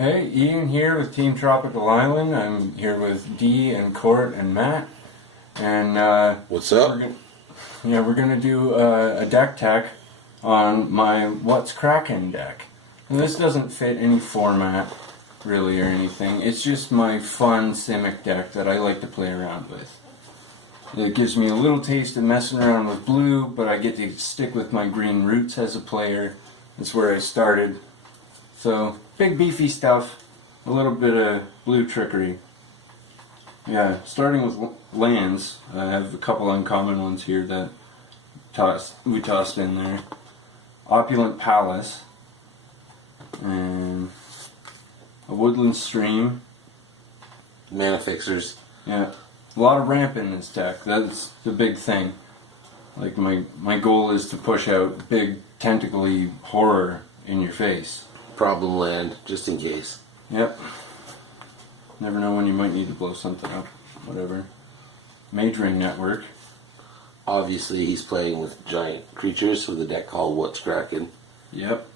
Hey, Ian here with Team Tropical Island. I'm here with Dee and Court and Matt. And what's up? We're gonna do a deck tech on my What's Kracken deck. And this doesn't fit any format really or anything. It's just my fun Simic deck that I like to play around with. It gives me a little taste of messing around with blue, but I get to stick with my green roots as a player. That's where I started. So, big beefy stuff, a little bit of blue trickery. Yeah, starting with lands, I have a couple uncommon ones here that we tossed in there. Opulent Palace, and a Woodland Stream. Mana fixers. Yeah, a lot of ramp in this deck, that's the big thing. Like my goal is to push out big tentacly horror in your face. Problem land, just in case. Yep. Never know when you might need to blow something up. Whatever. Mage Ring Network. Obviously, he's playing with giant creatures with a deck called What's Kracken. Yep.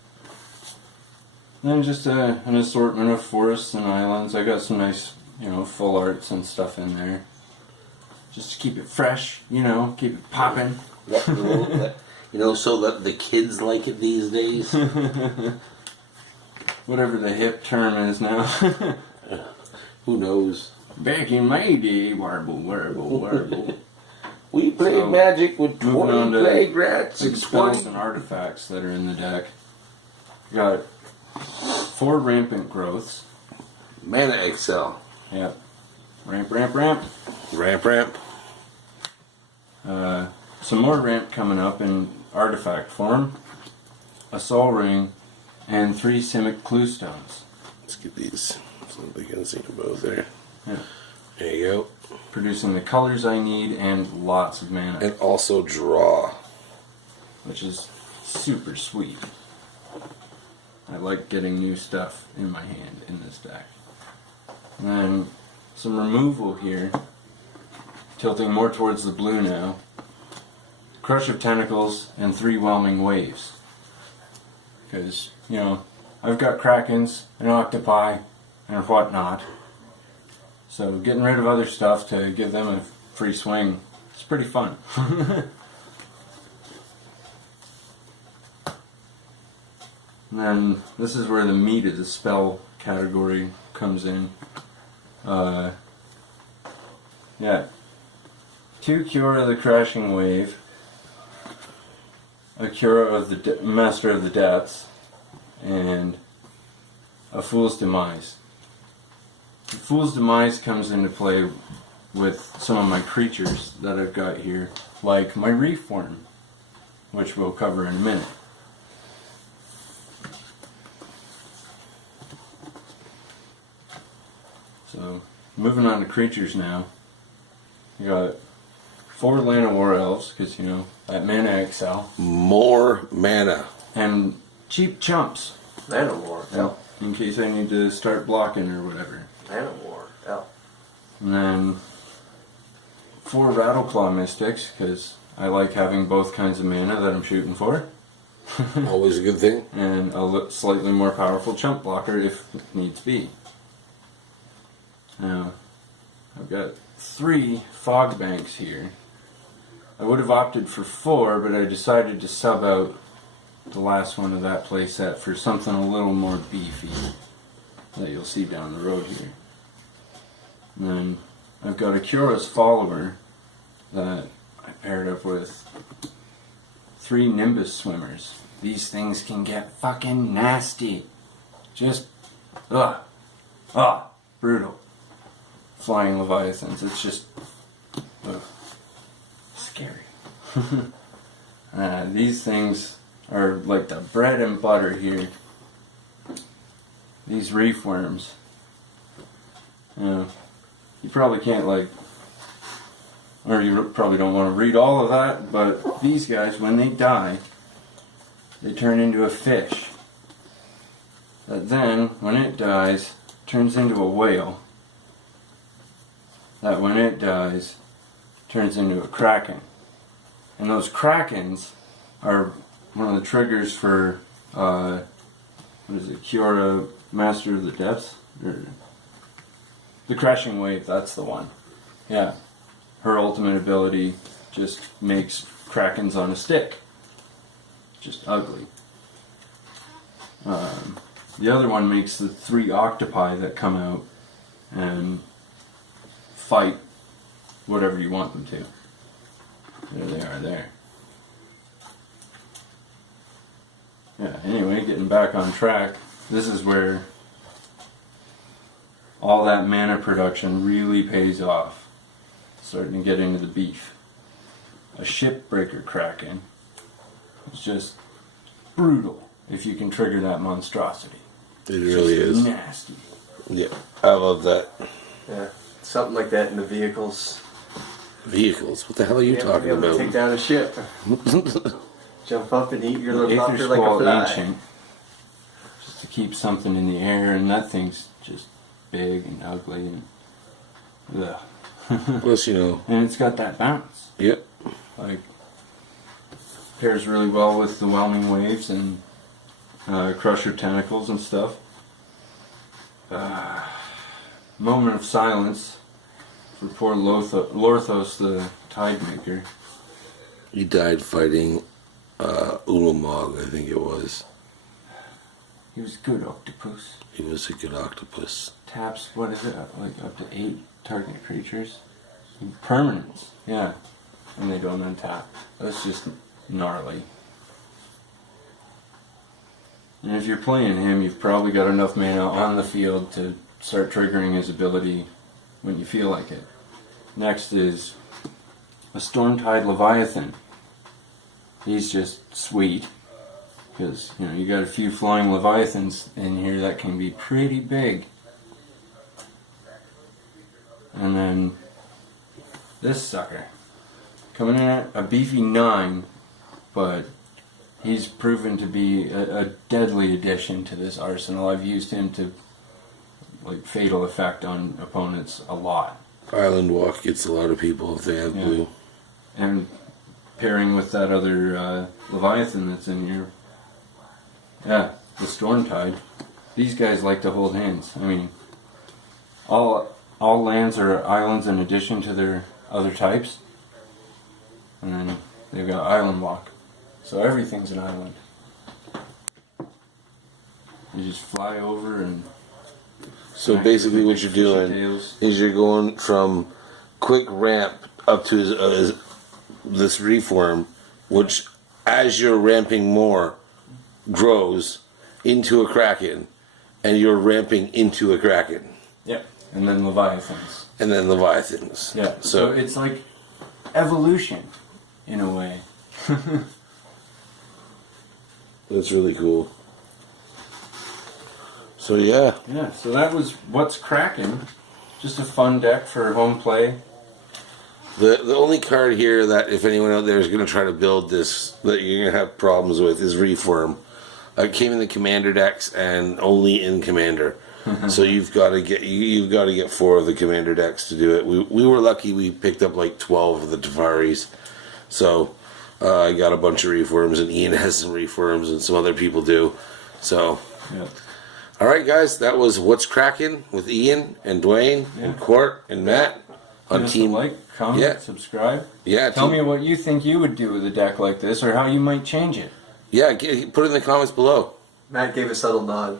Then just an assortment of forests and islands. I got some nice, full arts and stuff in there. Just to keep it fresh, keep it popping. So that the kids like it these days. Whatever the hip term is now. Who knows? Back in my day, warble. We played Magic with 20 plague rats and spells and artifacts that are in the deck. Got 4 rampant growths. Mana Excel. Yep. Ramp. Ramp. Some more ramp coming up in artifact form. A Sol Ring. And 3 Simic Clue Stones. Let's get these so they can see them both there. Yeah. There you go. Producing the colors I need and lots of mana. And also draw. Which is super sweet. I like getting new stuff in my hand in this deck. And then some removal here. Tilting more towards the blue now. Crush of Tentacles and 3 Whelming Waves. Because, I've got Krakens and Octopi and whatnot. So getting rid of other stuff to give them a free swing is pretty fun. And then this is where the meat of the spell category comes in. 2 Cure of the Crashing Wave. A Cure of the Master of the Depths, and a Fool's Demise. The Fool's Demise comes into play with some of my creatures that I've got here, like my Reef Worm, which we'll cover in a minute. So, moving on to creatures now. You got 4 Llanowar Elves, because, that Mana Excel. More mana. And cheap chumps. Llanowar. Yep. In case I need to start blocking or whatever. Llanowar. L. And then 4 Rattleclaw Mystics, because I like having both kinds of mana that I'm shooting for. Always a good thing. And a slightly more powerful chump blocker if needs be. Now, I've got 3 Fog Banks here. I would have opted for 4, but I decided to sub out the last one of that playset for something a little more beefy that you'll see down the road here. And then I've got a Kura's Follower that I paired up with 3 Nimbus Swimmers. These things can get fucking nasty. Just, brutal. Flying Leviathans, it's just, scary. These things are like the bread and butter here. These Reef Worms. You probably can't or you probably don't want to read all of that, but these guys, when they die, they turn into a fish. That then, when it dies, turns into a whale. That when it dies, turns into a Kraken. And those Krakens are one of the triggers for what is it, Kiora, Master of the Depths? Or the Crashing Wave, that's the one. Yeah. Her ultimate ability just makes Krakens on a stick. Just ugly. The other one makes the 3 octopi that come out and fight whatever you want them to. There they are there. Yeah, anyway, getting back on track, this is where all that mana production really pays off. Starting to get into the beef. A Shipbreaker Kraken is just brutal if you can trigger that monstrosity. It really is. Nasty. Yeah, I love that. Yeah. Something like that in the vehicles. Vehicles? What the hell are you Be talking able to about? take down a ship. Jump up and eat your little Aether copter like a Squall fly. Ancient. Just to keep something in the air, and that thing's just big and ugly and ugh. Plus, you know. And it's got that bounce. Yep. Like, pairs really well with the Whelming Waves and Crusher Tentacles and stuff. Moment of silence for poor Lorthos, the Tidemaker. He died fighting Ulamog, I think it was. He was a good octopus. He was a good octopus. Taps, what is it, like up to 8 target creatures? Permanents, yeah. And they don't untap. That's just gnarly. And if you're playing him, you've probably got enough mana on the field to start triggering his ability when you feel like it. Next is a Stormtide Leviathan. He's just sweet. Because, you know, you got a few flying Leviathans in here that can be pretty big. And then this sucker. Coming in at a beefy 9, but he's proven to be a deadly addition to this arsenal. I've used him to, like, fatal effect on opponents a lot. Island Walk gets a lot of people if they have blue. And pairing with that other Leviathan that's in here. Yeah, the Stormtide. These guys like to hold hands. I mean, all lands are islands in addition to their other types. And then they've got Island Walk. So everything's an island. You just fly over and... So basically what you're doing is you're going from quick ramp up to this reform, which as you're ramping more grows into a Kraken, and you're ramping into a Kraken. Yep. And then Leviathans. And then Leviathans. Yeah. So it's like evolution, in a way. That's really cool. So yeah. Yeah, so that was What's Kracken. Just a fun deck for home play. The only card here that if anyone out there is going to try to build this that you're going to have problems with is Reform. It came in the Commander decks and only in Commander. So you've got to get 4 of the Commander decks to do it. We were lucky we picked up like 12 of the Tafaris. So I got a bunch of Reforms, and Ian has some Reforms, and some other people do. So Yeah. all right, guys, that was What's Kracken with Ian and Dwayne and Court and Matt on Give us Team. a like, comment, subscribe. Yeah, Tell me what you think you would do with a deck like this, or how you might change it. Yeah, put it in the comments below. Matt gave a subtle nod.